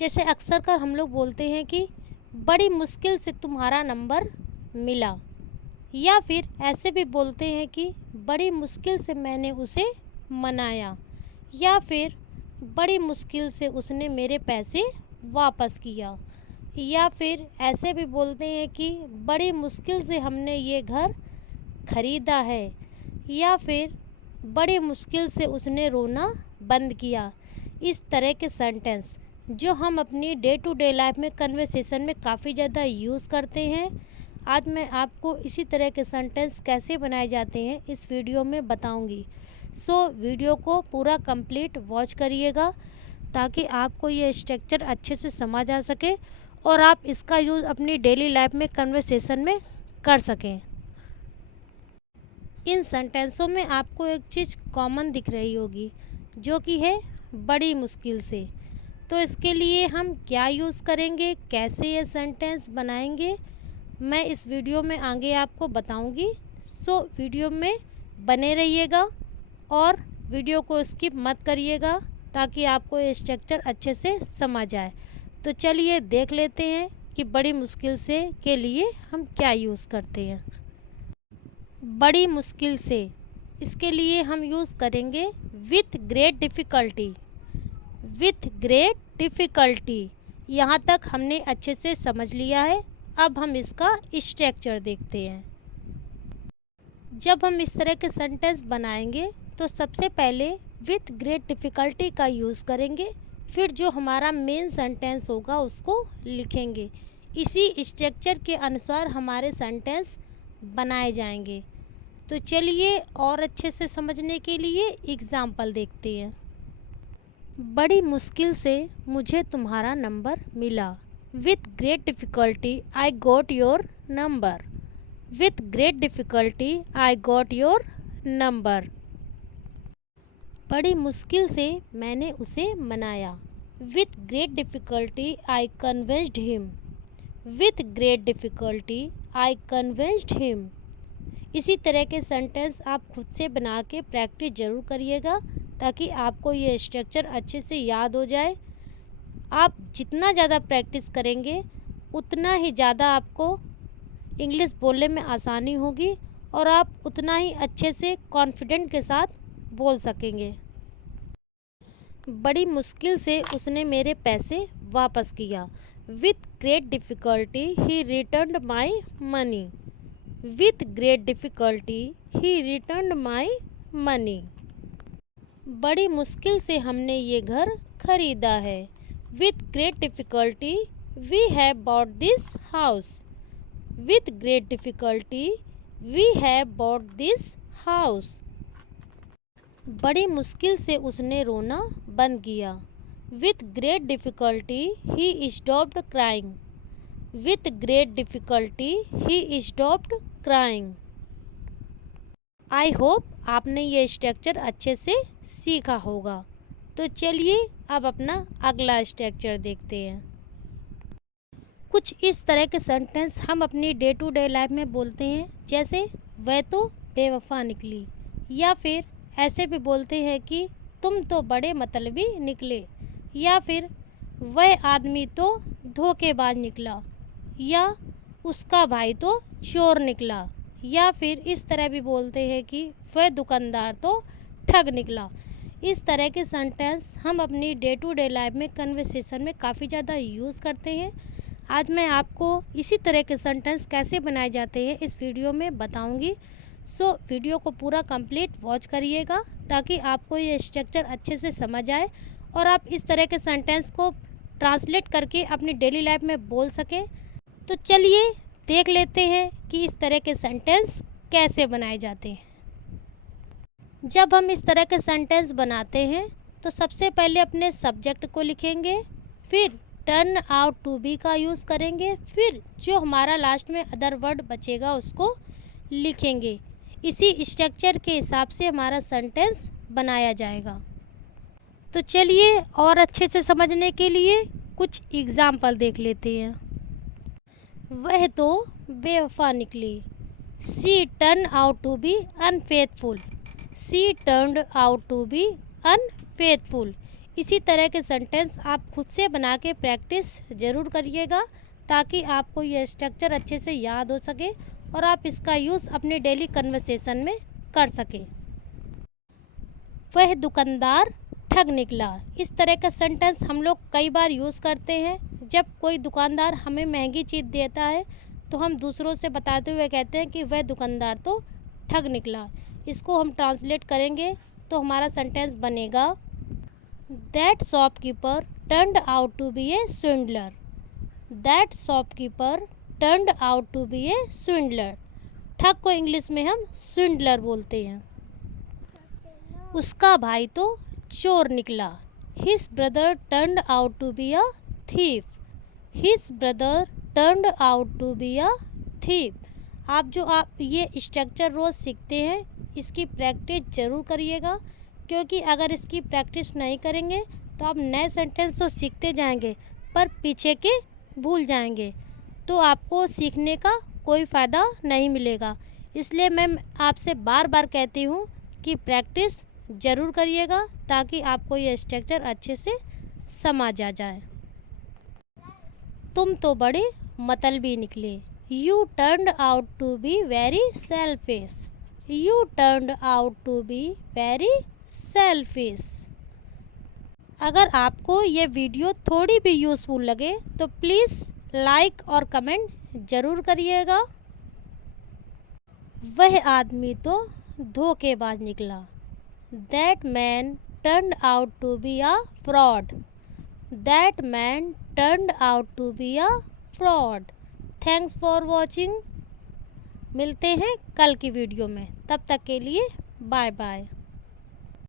जैसे अक्सर कर हम लोग बोलते हैं कि बड़ी मुश्किल से तुम्हारा नंबर मिला, या फिर ऐसे भी बोलते हैं कि बड़ी मुश्किल से मैंने उसे मनाया, या फिर बड़ी मुश्किल से उसने मेरे पैसे वापस किया, या फिर ऐसे भी बोलते हैं कि बड़ी मुश्किल से हमने ये घर खरीदा है, या फिर बड़ी मुश्किल से उसने रोना बंद किया। इस तरह के सेंटेंस जो हम अपनी डे टू डे लाइफ में कन्वर्सेशन में काफ़ी ज़्यादा यूज़ करते हैं, आज मैं आपको इसी तरह के सेंटेंस कैसे बनाए जाते हैं इस वीडियो में बताऊंगी। सो वीडियो को पूरा कंप्लीट वॉच करिएगा ताकि आपको ये स्ट्रक्चर अच्छे से समझ आ सके और आप इसका यूज़ अपनी डेली लाइफ में कन्वर्सेशन में कर सकें। इन सेंटेंसों में आपको एक चीज़ कॉमन दिख रही होगी जो कि है बड़ी मुश्किल से। तो इसके लिए हम क्या यूज़ करेंगे, कैसे ये सेंटेंस बनाएंगे, मैं इस वीडियो में आगे आपको बताऊंगी। सो वीडियो में बने रहिएगा और वीडियो को स्किप मत करिएगा ताकि आपको ये स्ट्रक्चर अच्छे से समझ आए। तो चलिए देख लेते हैं कि बड़ी मुश्किल से के लिए हम क्या यूज़ करते हैं। बड़ी मुश्किल से, इसके लिए हम यूज़ करेंगे with great difficulty. With great difficulty यहाँ तक हमने अच्छे से समझ लिया है। अब हम इसका स्ट्रक्चर देखते हैं। जब हम इस तरह के सेंटेंस बनाएंगे तो सबसे पहले विथ ग्रेट डिफ़िकल्टी का यूज़ करेंगे, फिर जो हमारा मेन सेंटेंस होगा उसको लिखेंगे। इसी स्ट्रक्चर के अनुसार हमारे सेंटेंस बनाए जाएंगे। तो चलिए और अच्छे से समझने के लिए एग्ज़ाम्पल देखते हैं। बड़ी मुश्किल से मुझे तुम्हारा नंबर मिला। With great difficulty I got your number. With great difficulty I got your number. बड़ी मुश्किल से मैंने उसे मनाया। With great difficulty I convinced him. With great difficulty I convinced him. इसी तरह के सेंटेंस आप खुद से बना के प्रैक्टिस ज़रूर करिएगा ताकि आपको ये स्ट्रक्चर अच्छे से याद हो जाए। आप जितना ज़्यादा प्रैक्टिस करेंगे उतना ही ज़्यादा आपको इंग्लिश बोलने में आसानी होगी और आप उतना ही अच्छे से कॉन्फिडेंट के साथ बोल सकेंगे। बड़ी मुश्किल से उसने मेरे पैसे वापस किया। With great difficulty he returned my money. With great difficulty he returned my money. बड़ी मुश्किल से हमने ये घर खरीदा है। With great difficulty we have bought this house. With great difficulty we have bought this house. बड़ी मुश्किल से उसने रोना बंद किया। With great difficulty he stopped crying. With great difficulty he stopped crying. I hope आपने ये स्ट्रक्चर अच्छे से सीखा होगा। तो चलिए अब अपना अगला स्ट्रक्चर देखते हैं। कुछ इस तरह के सेंटेंस हम अपनी डे टू डे लाइफ में बोलते हैं, जैसे वह तो बेवफा निकली, या फिर ऐसे भी बोलते हैं कि तुम तो बड़े मतलबी निकले, या फिर वह आदमी तो धोखेबाज निकला, या उसका भाई तो चोर निकला, या फिर इस तरह भी बोलते हैं कि वह दुकानदार तो ठग निकला। इस तरह के सेंटेंस हम अपनी डे टू डे लाइफ में कन्वर्सेशन में काफ़ी ज़्यादा यूज़ करते हैं। आज मैं आपको इसी तरह के सेंटेंस कैसे बनाए जाते हैं इस वीडियो में बताऊंगी। सो वीडियो को पूरा कंप्लीट वॉच करिएगा ताकि आपको ये स्ट्रक्चर अच्छे से समझ आए और आप इस तरह के सेंटेंस को ट्रांसलेट करके अपनी डेली लाइफ में बोल सकें। तो चलिए देख लेते हैं कि इस तरह के सेंटेंस कैसे बनाए जाते हैं। जब हम इस तरह के सेंटेंस बनाते हैं तो सबसे पहले अपने सब्जेक्ट को लिखेंगे, फिर टर्न आउट टू बी का यूज़ करेंगे, फिर जो हमारा लास्ट में अदर वर्ड बचेगा उसको लिखेंगे। इसी स्ट्रक्चर के हिसाब से हमारा सेंटेंस बनाया जाएगा। तो चलिए और अच्छे से समझने के लिए कुछ एग्जाम्पल देख लेते हैं। वह तो बेवफा निकली। She turn out to be unfaithful. She turned out to be unfaithful. इसी तरह के सेंटेंस आप खुद से बना के प्रैक्टिस ज़रूर करिएगा ताकि आपको ये स्ट्रक्चर अच्छे से याद हो सके और आप इसका यूज़ अपने डेली कन्वर्सेशन में कर सकें। वह दुकानदार ठग निकला। इस तरह का सेंटेंस हम लोग कई बार यूज़ करते हैं। जब कोई दुकानदार हमें महंगी चीज़ देता है तो हम दूसरों से बताते हुए कहते हैं कि वह दुकानदार तो ठग निकला। इसको हम ट्रांसलेट करेंगे तो हमारा सेंटेंस बनेगा, that shopkeeper turned out to be a swindler. That shopkeeper turned out to be a swindler. ठग को इंग्लिश में हम स्विंडलर बोलते हैं। उसका भाई तो चोर निकला। His brother turned out to be a thief. His brother turned out to be a thief. आप ये स्ट्रक्चर रोज़ सीखते हैं, इसकी प्रैक्टिस ज़रूर करिएगा, क्योंकि अगर इसकी प्रैक्टिस नहीं करेंगे तो आप नए सेंटेंस तो सीखते जाएंगे पर पीछे के भूल जाएंगे, तो आपको सीखने का कोई फ़ायदा नहीं मिलेगा। इसलिए मैं आपसे बार बार कहती हूँ कि प्रैक्टिस ज़रूर करिएगा ताकि आपको ये स्ट्रक्चर अच्छे से समझ आ जाए। तुम तो बड़े मतलबी निकले। You turned out to be very selfish. You turned out to be very selfish. अगर आपको ये वीडियो थोड़ी भी यूज़फुल लगे तो प्लीज़ लाइक और कमेंट ज़रूर करिएगा। वह आदमी तो धोखेबाज निकला। That man turned out to be a fraud. That man turned out to be a fraud. Thanks for watching. मिलते हैं कल की वीडियो में, तब तक के लिए बाय बाय।